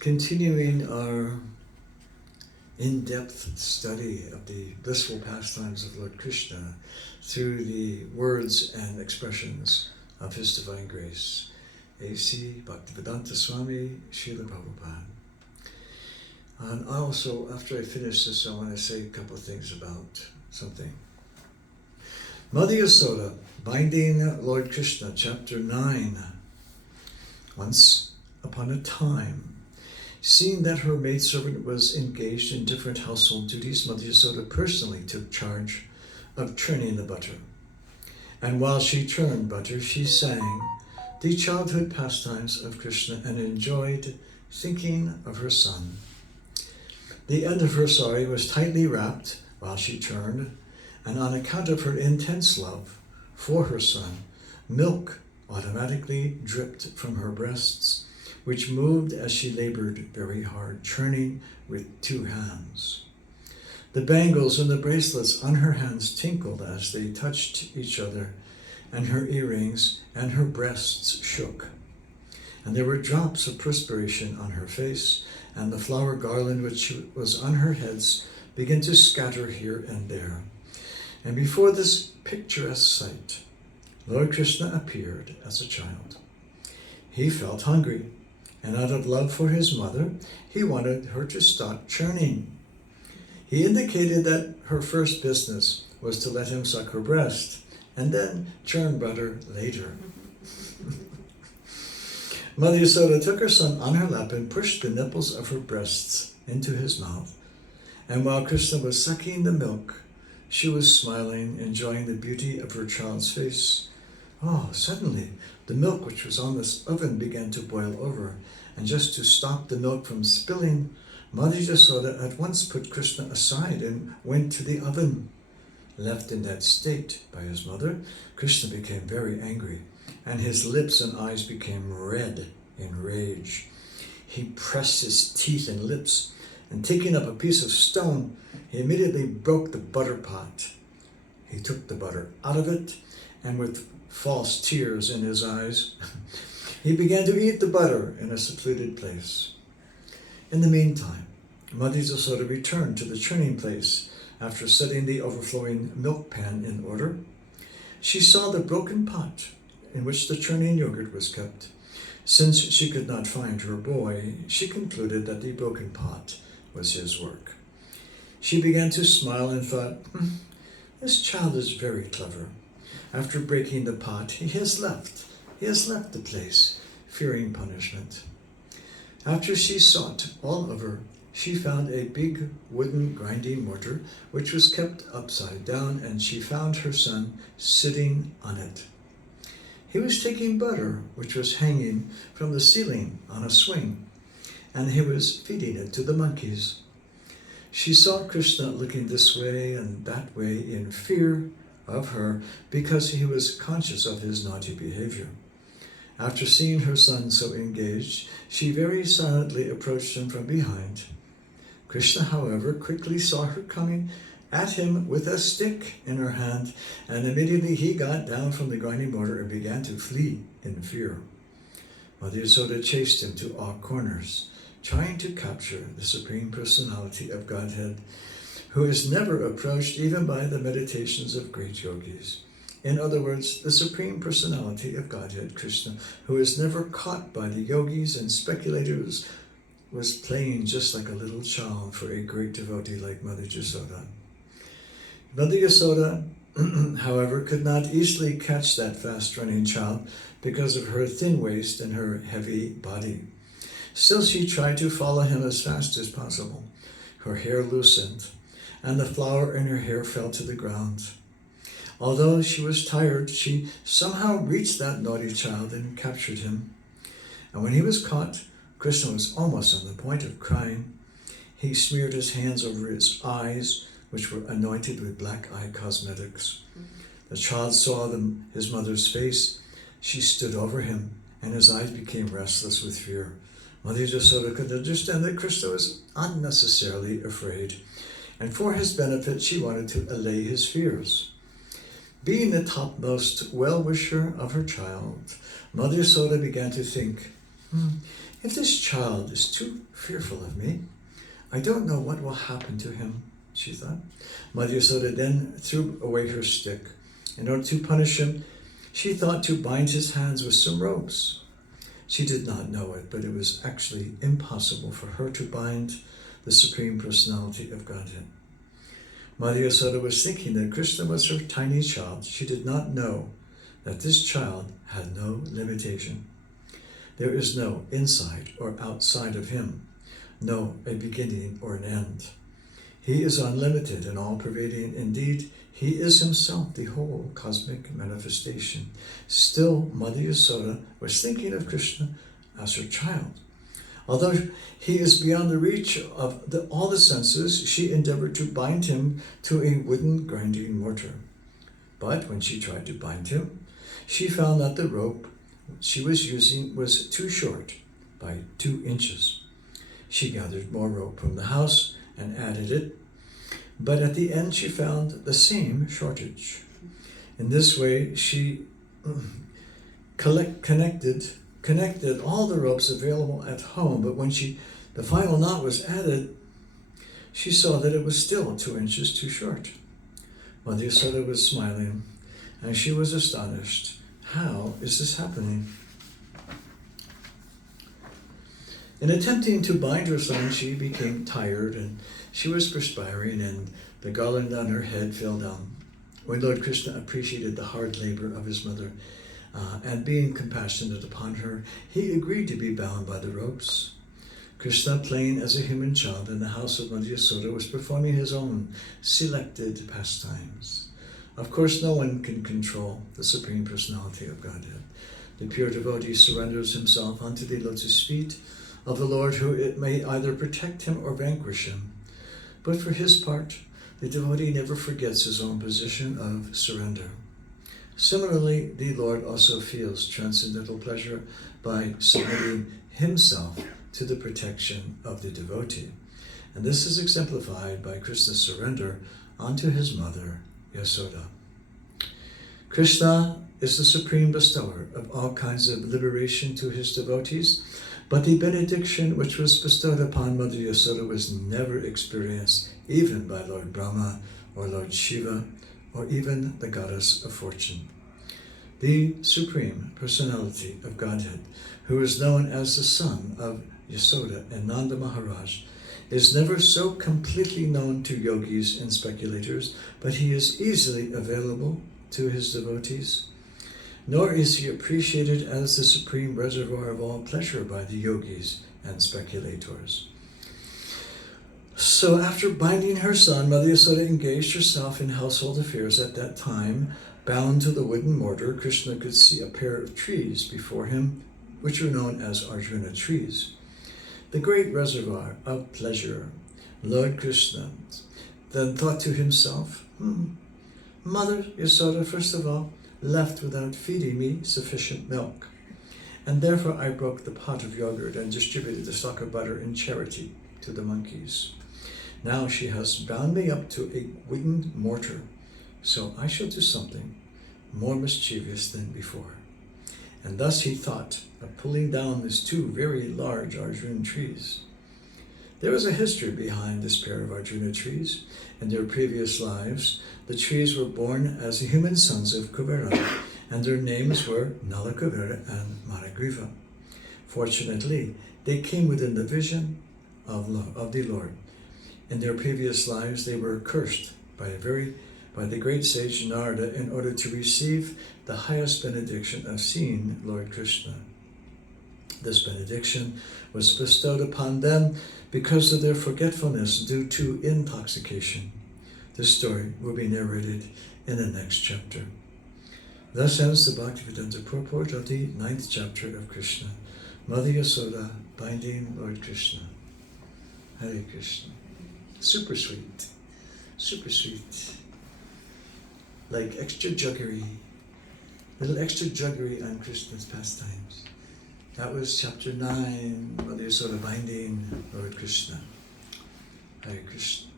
Continuing our in-depth study of the blissful pastimes of Lord Krishna through the words and expressions of His Divine Grace, A.C. Bhaktivedanta Swami, Srila Prabhupad. And also, after I finish this, I want to say a couple of things about something. Mother Yasoda, Binding Lord Krishna, Chapter 9. Once upon a time, seeing that her maidservant was engaged in different household duties, Mother Yasoda personally took charge of churning the butter. And while she churned butter, she sang the childhood pastimes of Krishna and enjoyed thinking of her son. The end of her sari was tightly wrapped while she churned, and on account of her intense love for her son, milk automatically dripped from her breasts, which moved as she labored very hard, churning with 2 hands. The bangles and the bracelets on her hands tinkled as they touched each other, and her earrings and her breasts shook. And there were drops of perspiration on her face, and the flower garland which was on her heads began to scatter here and there. And before this picturesque sight, Lord Krishna appeared as a child. He felt hungry, and out of love for his mother, he wanted her to stop churning. He indicated that her first business was to let him suck her breast, and then churn butter later. Mother Yasoda took her son on her lap and pushed the nipples of her breasts into his mouth. And while Krishna was sucking the milk, she was smiling, enjoying the beauty of her child's face. Oh, suddenly, the milk which was on this oven began to boil over, and just to stop the milk from spilling, Mother Yasoda at once put Krishna aside and went to the oven. Left in that state by his mother, Krishna became very angry, and his lips and eyes became red in rage. He pressed his teeth and lips, and taking up a piece of stone, he immediately broke the butter pot. He took the butter out of it, and with false tears in his eyes, he began to eat the butter in a secluded place. In the meantime, Mother Yasoda returned to the churning place after setting the overflowing milk pan in order. She saw the broken pot in which the churning yogurt was kept. Since she could not find her boy, she concluded that the broken pot was his work. She began to smile and thought, this child is very clever. After breaking the pot, he has left the place, fearing punishment. After she sought all over, she found a big wooden grinding mortar, which was kept upside down, and she found her son sitting on it. He was taking butter, which was hanging from the ceiling on a swing, and he was feeding it to the monkeys. She saw Krishna looking this way and that way in fear of her because he was conscious of his naughty behavior. After seeing her son so engaged, she very silently approached him from behind. Krishna, however, quickly saw her coming at him with a stick in her hand, and immediately he got down from the grinding mortar and began to flee in fear. Mother Yasoda chased him to all corners, trying to capture the Supreme Personality of Godhead, who is never approached even by the meditations of great yogis. In other words, the Supreme Personality of Godhead, Krishna, who is never caught by the yogis and speculators, was playing just like a little child for a great devotee like Mother Yasoda. Mother Yasoda, however, could not easily catch that fast-running child because of her thin waist and her heavy body. Still, she tried to follow him as fast as possible. Her hair loosened, and the flower in her hair fell to the ground. Although she was tired, she somehow reached that naughty child and captured him. And when he was caught, Krishna was almost on the point of crying. He smeared his hands over his eyes, which were anointed with black eye cosmetics. The child saw his mother's face. She stood over him, and his eyes became restless with fear. Mother Yasoda could understand that Krishna was unnecessarily afraid, and for his benefit she wanted to allay his fears. Being the topmost well-wisher of her child, Mother Yasoda began to think, If this child is too fearful of me, I don't know what will happen to him, she thought. Mother Yasoda then threw away her stick. In order to punish him, she thought to bind his hands with some ropes. She did not know it, but it was actually impossible for her to bind the Supreme Personality of Godhead. Mother Yasoda was thinking that Krishna was her tiny child. She did not know that this child had no limitation. There is no inside or outside of him, no a beginning or an end. He is unlimited and all-pervading. Indeed, he is himself the whole cosmic manifestation. Still, Mother Yasoda was thinking of Krishna as her child. Although he is beyond the reach of all the senses, she endeavored to bind him to a wooden grinding mortar. But when she tried to bind him, she found that the rope she was using was too short by 2 inches. She gathered more rope from the house and added it, but at the end she found the same shortage. In this way, she connected all the ropes available at home, but when the final knot was added, she saw that it was still 2 inches too short. Mother Yasoda was smiling, and she was astonished. How is this happening? In attempting to bind her son, she became tired, and she was perspiring, and the garland on her head fell down. When Lord Krishna appreciated the hard labor of his mother, and being compassionate upon her, he agreed to be bound by the ropes. Krishna, playing as a human child in the house of Mother Yasoda, was performing his own selected pastimes. Of course, no one can control the Supreme Personality of Godhead. The pure devotee surrenders himself unto the lotus feet of the Lord, who it may either protect him or vanquish him. But for his part, the devotee never forgets his own position of surrender. Similarly, the Lord also feels transcendental pleasure by submitting himself to the protection of the devotee. And this is exemplified by Krishna's surrender unto his mother, Yasoda. Krishna is the supreme bestower of all kinds of liberation to his devotees, but the benediction which was bestowed upon Mother Yasoda was never experienced even by Lord Brahma or Lord Shiva or even the goddess of fortune. The Supreme Personality of Godhead, who is known as the son of Yasoda and Nanda Maharaj, is never so completely known to yogis and speculators, but he is easily available to his devotees. Nor is he appreciated as the supreme reservoir of all pleasure by the yogis and speculators. So after binding her son, Mother Yasoda engaged herself in household affairs. At that time, bound to the wooden mortar, Krishna could see a pair of trees before him, which are known as Arjuna trees. The great reservoir of pleasure. Lord Krishna then thought to himself, Mother Yasoda, first of all, left without feeding me sufficient milk, and therefore I broke the pot of yogurt and distributed the stock of butter in charity to the monkeys. Now she has bound me up to a wooden mortar, so I shall do something more mischievous than before. And thus he thought of pulling down these 2 very large Arjuna trees. There is a history behind this pair of Arjuna trees. In their previous lives, the trees were born as the human sons of Kubera, and their names were Nala Kubera and Maragriva. Fortunately, they came within the vision of the Lord. In their previous lives, they were cursed by the great sage Narada in order to receive the highest benediction of seeing Lord Krishna. This benediction was bestowed upon them because of their forgetfulness due to intoxication. This story will be narrated in the next chapter. Thus ends the Bhaktivedanta purport of the 9th chapter of Krishna. Mother Yasoda binding Lord Krishna. Hare Krishna. Super sweet. Super sweet. Like extra juggery. Little extra juggery on Krishna's pastimes. That was chapter 9, Mother Yasoda binding Lord Krishna. Hare Krishna.